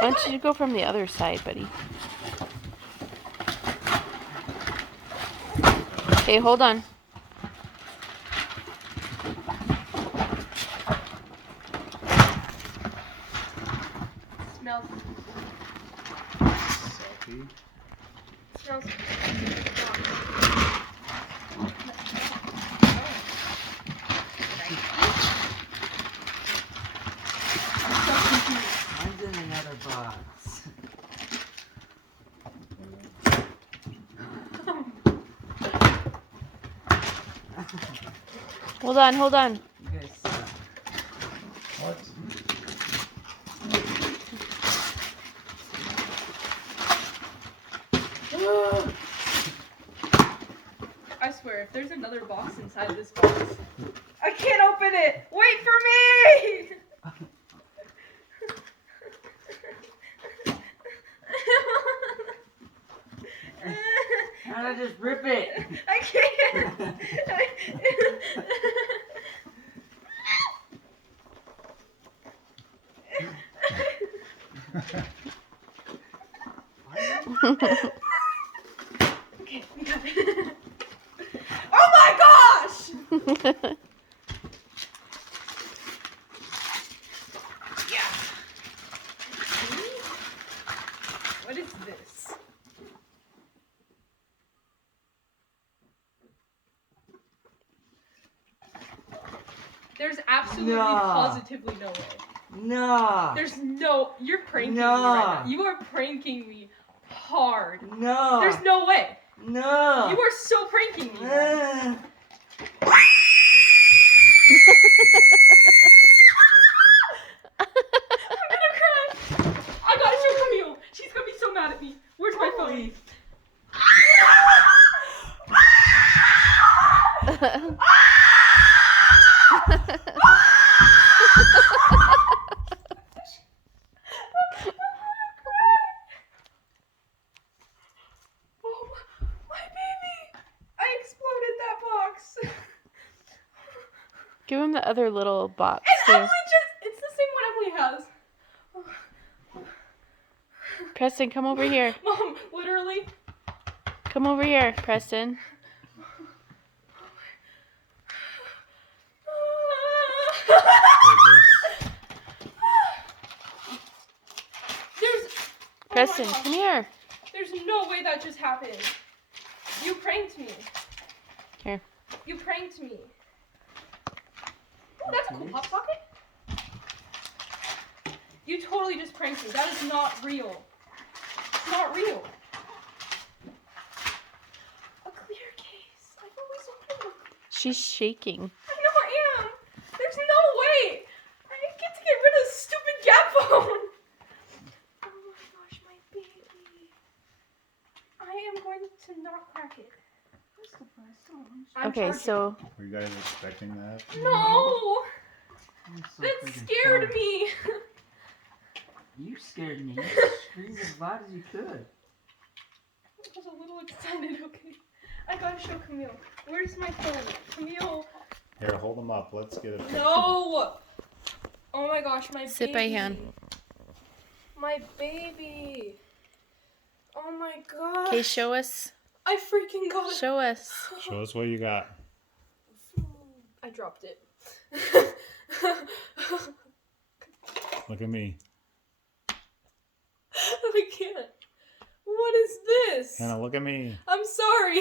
Why don't you go from the other side, buddy? Okay, hold on. Smells. Salty. Smells. Mine's in another box. Hold on, hold on. You guys suck. What? I swear, if there's another box inside this box, I can't open it! Wait for me! How did I just rip it? I can't! Okay, we got it. Oh my gosh! Yeah. What is this? There's absolutely, No. positively no way. No. There's no. You're pranking me No. right now. You are pranking me hard. No. There's no way. No. You are so pranking me. Uh, I'm gonna cry. I gotta show Camille. She's gonna be so mad at me. Where's my phone? Oh, my baby! I exploded that box. Give him the other little box, And too. Emily it's the same one Emily has. Preston, come over here. Mom, literally. Come over here, Preston. There's. Preston, Oh my gosh. come here. There's no way that just happened. You pranked me. Here. You pranked me. Oh, that's a cool pop socket. You totally just pranked me. That is not real. It's not real. A clear case. I've always wanted one. She's shaking. I know I am. There's no way. I get to get rid of this stupid gap phone. Oh my gosh, my baby. I am going to not crack it. Where's the first one? I'm Okay, charging. so Were you guys expecting that? No! I'm so That freaking scared sorry. me. You scared me. You screamed as loud as you could. I was a little excited, okay? I gotta show Camille. Where's my phone? Camille. Here, hold them up. Let's get a picture. No! Oh my gosh, my Sit baby. by hand. My baby. Oh my gosh. okay, show us. I freaking got it. Show us. Show us what you got. I dropped it. Look at me. I can't. What is this? Hannah, look at me. I'm sorry.